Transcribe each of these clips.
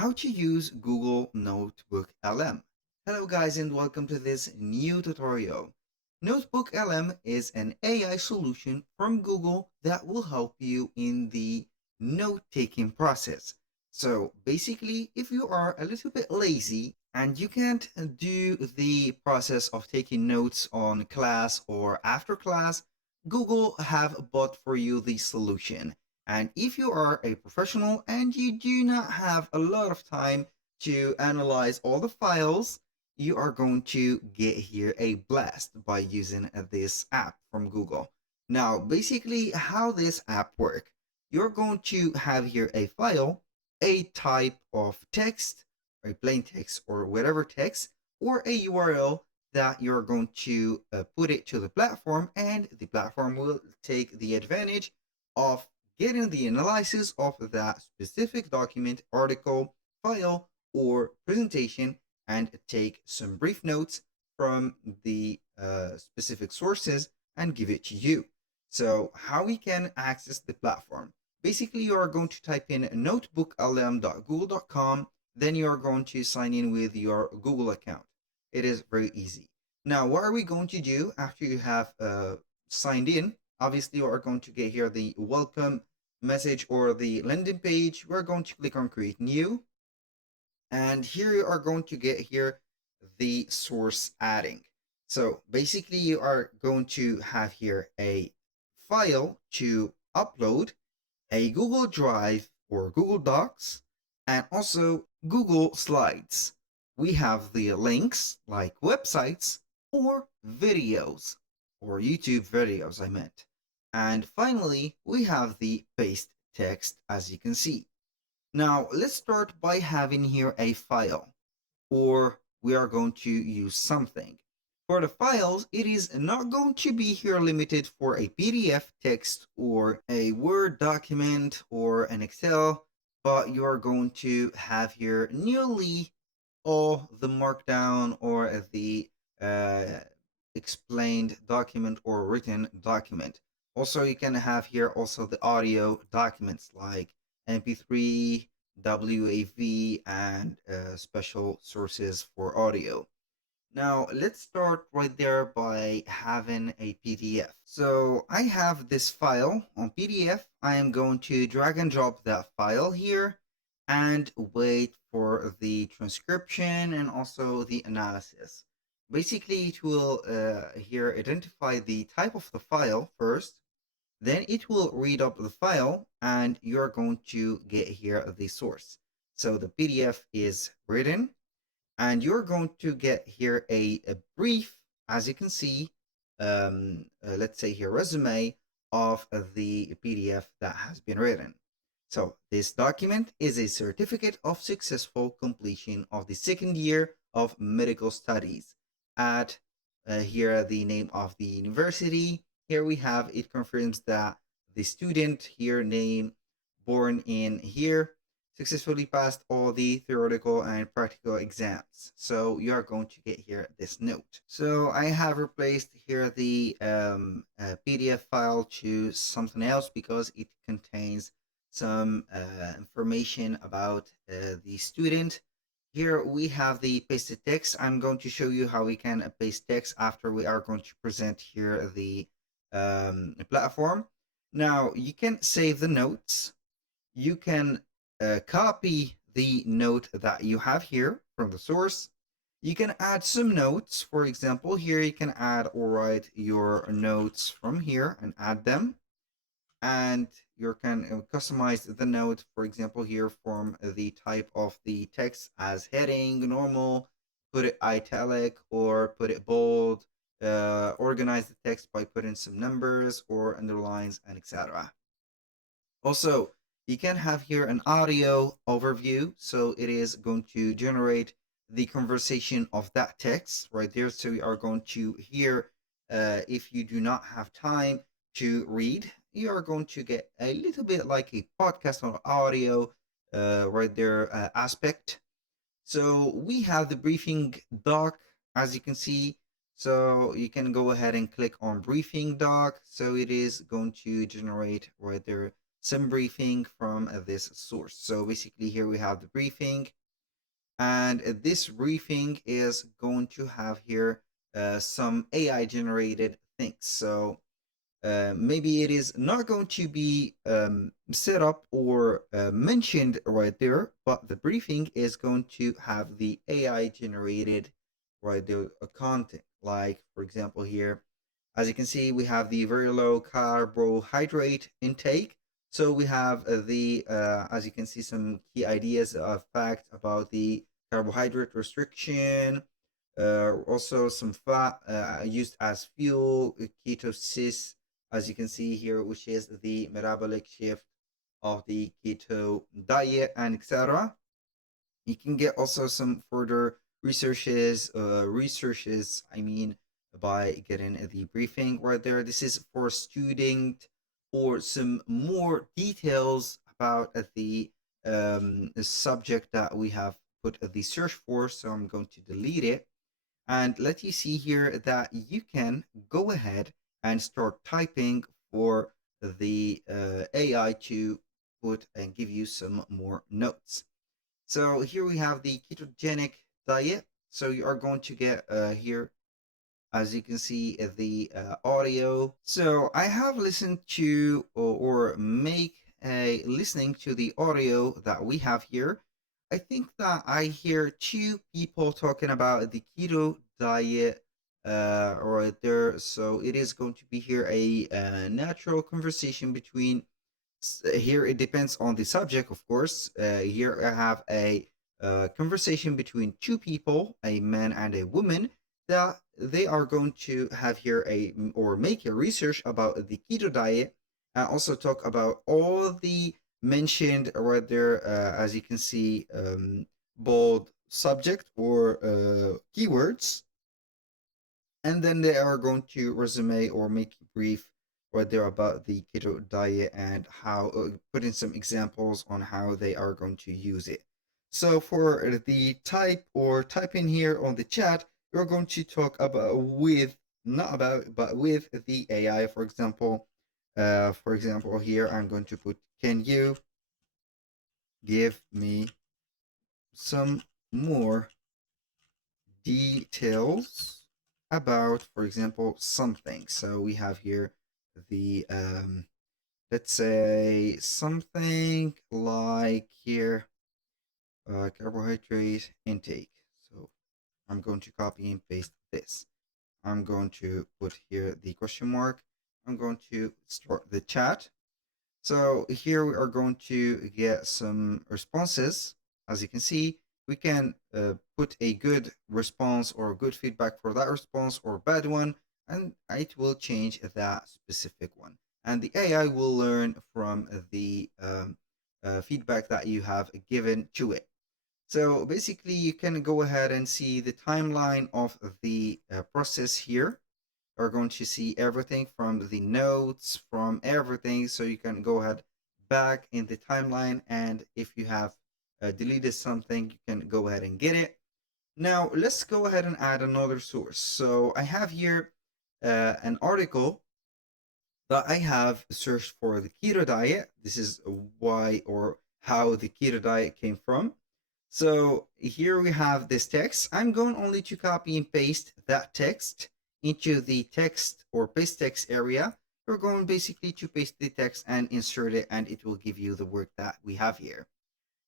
How to use Google Notebook LM. Hello guys and welcome to this new tutorial. Notebook LM is an AI solution from Google that will help you in the note-taking process. So basically, if you are a little bit lazy and you can't do the process of taking notes on class or after class, Google have bought for you the solution. And if you are a professional and you do not have a lot of time to analyze all the files, you are going to get here a blast by using this app from Google. Now, basically how this app works, you're going to have here a file, a type of text, or a plain text or whatever text, or a URL that you're going to put it to the platform, and the platform will take the advantage of getting the analysis of that specific document, article, file, or presentation, and take some brief notes from the specific sources and give it to you. So how we can access the platform? Basically, you are going to type in notebooklm.google.com, then you are going to sign in with your Google account. It is very easy. Now, what are we going to do after you have signed in? Obviously, you are going to get here the welcome message or the landing page. We're going to click on create new, and here you are going to get here the source adding. So basically you are going to have here a file to upload, a Google Drive or Google Docs, and also Google Slides. We have the links like websites or videos, or YouTube videos I meant. And finally, we have the paste text, as you can see. Now, let's start by having here a file, or we are going to use something. For the files, it is not going to be here limited for a PDF text or a Word document or an Excel, but you are going to have here nearly all the markdown or the explained document or written document. Also, you can have here also the audio documents like MP3, WAV, and special sources for audio. Now, let's start right there by having a PDF. So I have this file on PDF. I am going to drag and drop that file here and wait for the transcription and also the analysis. Basically, it will here identify the type of the file first, then it will read up the file and you're going to get here the source. So the PDF is written and you're going to get here a brief, as you can see, let's say here resume of the PDF that has been written. So this document is a certificate of successful completion of the second year of medical studies at here the name of the university. Here we have, it confirms that the student here name born in here successfully passed all the theoretical and practical exams. So you are going to get here this note. So I have replaced here the PDF file to something else because it contains some information about the student. Here we have the pasted text. I'm going to show you how we can paste text after we are going to present here the platform. Now you can save the notes. You can copy the note that you have here from the source. You can add some notes. For example, here you can add or write your notes from here and add them. And you can customize the note, for example, here from the type of the text as heading, normal, put it italic or put it bold, organize the text by putting some numbers or underlines and etc. Also, you can have here an audio overview. So it is going to generate the conversation of that text right there. So you are going to hear, if you do not have time to read, you are going to get a little bit like a podcast on audio right there aspect. So we have the briefing doc, as you can see. So you can go ahead and click on briefing doc. So it is going to generate right there some briefing from this source. So basically here we have the briefing, and this briefing is going to have here some AI generated things. So maybe it is not going to be set up or mentioned right there, but the briefing is going to have the AI generated right there content. Like, for example, here, as you can see, we have the very low carbohydrate intake. So we have as you can see, some key ideas of fact about the carbohydrate restriction, also some fat used as fuel, ketosis, as you can see here, which is the metabolic shift of the keto diet, and etc. You can get also some further researches, I mean, by getting the briefing right there. This is for student or some more details about the subject that we have put the search for. So I'm going to delete it and let you see here that you can go ahead and start typing for the AI to put and give you some more notes. So here we have the ketogenic diet. So you are going to get here, as you can see, the audio. So I have listened to or make a listening to the audio that we have here. I think that I hear two people talking about the keto diet right there. So it is going to be here a natural conversation between here it depends on the subject, of course. Here I have a conversation between two people, a man and a woman, that they are going to have here a or make a research about the keto diet, and also talk about all the mentioned right there, as you can see, bold subject or keywords, and then they are going to resume or make a brief right there about the keto diet and how put in some examples on how they are going to use it. So for the type or type in here on the chat, we're going to talk about with, not about, but with the AI. For example, here I'm going to put, can you give me some more details about, for example, something. So we have here the let's say something like here carbohydrate intake. So I'm going to copy and paste this. I'm going to put here the question mark. I'm going to start the chat. So here we are going to get some responses. As you can see, we can put a good response or good feedback for that response or bad one, and it will change that specific one. And the AI will learn from the feedback that you have given to it. So basically, you can go ahead and see the timeline of the process here. Are going to see everything from the notes, from everything. So you can go ahead back in the timeline, and if you have deleted something, you can go ahead and get it. Now let's go ahead and add another source. So I have here an article that I have searched for the keto diet. This is why or how the keto diet came from. So here we have this text. I'm going only to copy and paste that text into the text or paste text area. We're going basically to paste the text and insert it, and it will give you the work that we have here.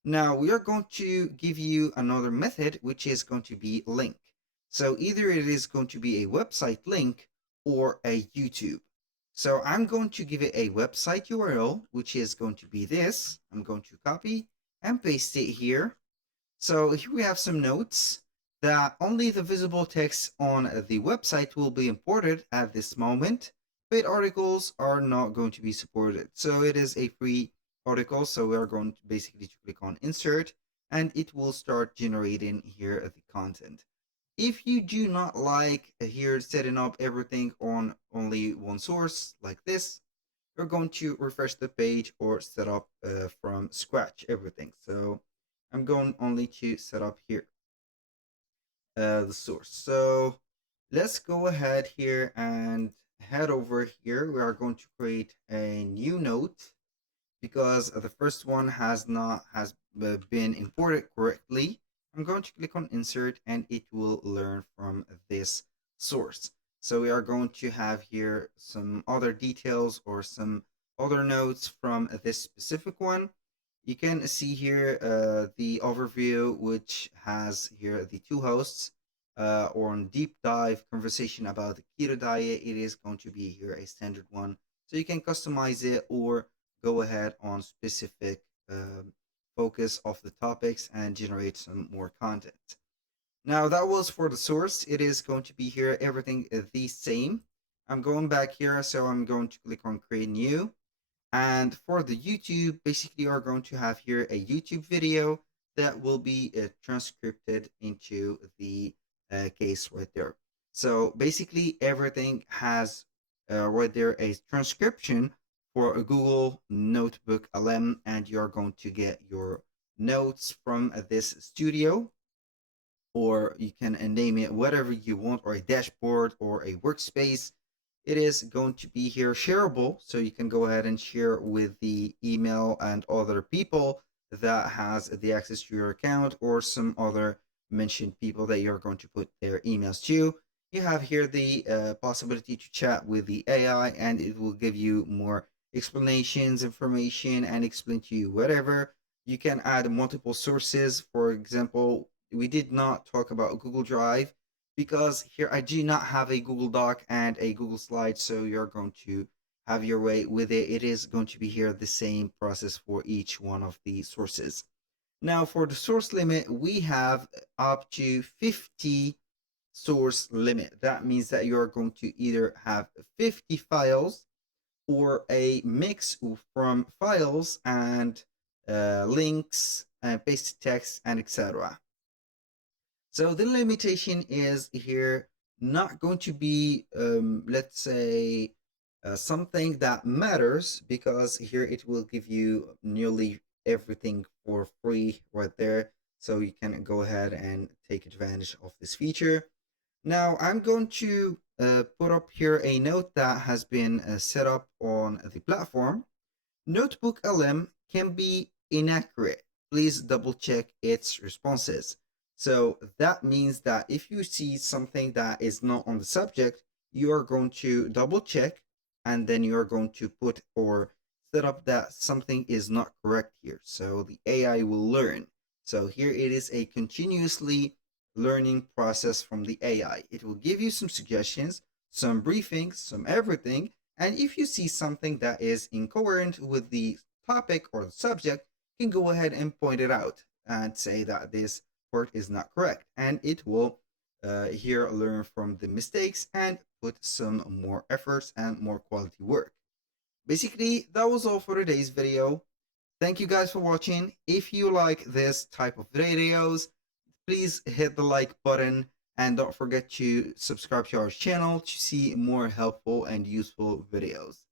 Now we are going to give you another method, which is going to be link. So either it is going to be a website link or a YouTube. So I'm going to give it a website URL, which is going to be this. I'm going to copy and paste it here. So here we have some notes that only the visible text on the website will be imported at this moment. Paid articles are not going to be supported. So it is a free article. So we are going to basically to click on insert, and it will start generating here the content. If you do not like here setting up everything on only one source like this, you're going to refresh the page or set up from scratch everything. So I'm going only to set up here the source. So let's go ahead here and head over here. We are going to create a new note. because the first one has been imported correctly. I'm going to click on insert and it will learn from this source. So we are going to have here some other details or some other notes from this specific one. You can see here the overview, which has here the two hosts on deep dive conversation about the keto diet. It is going to be here a standard one. So you can customize it or go ahead on specific focus of the topics and generate some more content. Now that was for the source. It is going to be here everything the same. I'm going back here, so I'm going to click on create new. And for the YouTube, basically, you're going to have here a YouTube video that will be transcribed into the case right there. So basically, everything has right there a transcription for a Google Notebook LM, and you're going to get your notes from this studio, or you can name it whatever you want, or a dashboard or a workspace. It is going to be here shareable, so you can go ahead and share with the email and other people that has the access to your account, or some other mentioned people that you're going to put their emails to. You have here the possibility to chat with the AI, and it will give you more explanations, information, and explain to you whatever. You can add multiple sources. For example, we did not talk about Google Drive, because here I do not have a Google Doc and a Google Slide, so you're going to have your way with it. It is going to be here the same process for each one of the sources. Now, for the source limit, we have up to 50 source limit. That means that you're going to either have 50 files or a mix from files and links and pasted text and etc. So the limitation is here not going to be, let's say, something that matters, because here it will give you nearly everything for free right there. So you can go ahead and take advantage of this feature. Now I'm going to put up here a note that has been set up on the platform. Notebook LM can be inaccurate. Please double check its responses. So that means that if you see something that is not on the subject, you are going to double check, and then you are going to put or set up that something is not correct here. So the AI will learn. So here it is a continuously learning process from the AI. It will give you some suggestions, some briefings, some everything, and if you see something that is incoherent with the topic or the subject, you can go ahead and point it out and say that this part is not correct. And it will here learn from the mistakes and put some more efforts and more quality work. Basically, that was all for today's video. Thank you guys for watching. If you like this type of videos, please hit the like button, and don't forget to subscribe to our channel to see more helpful and useful videos.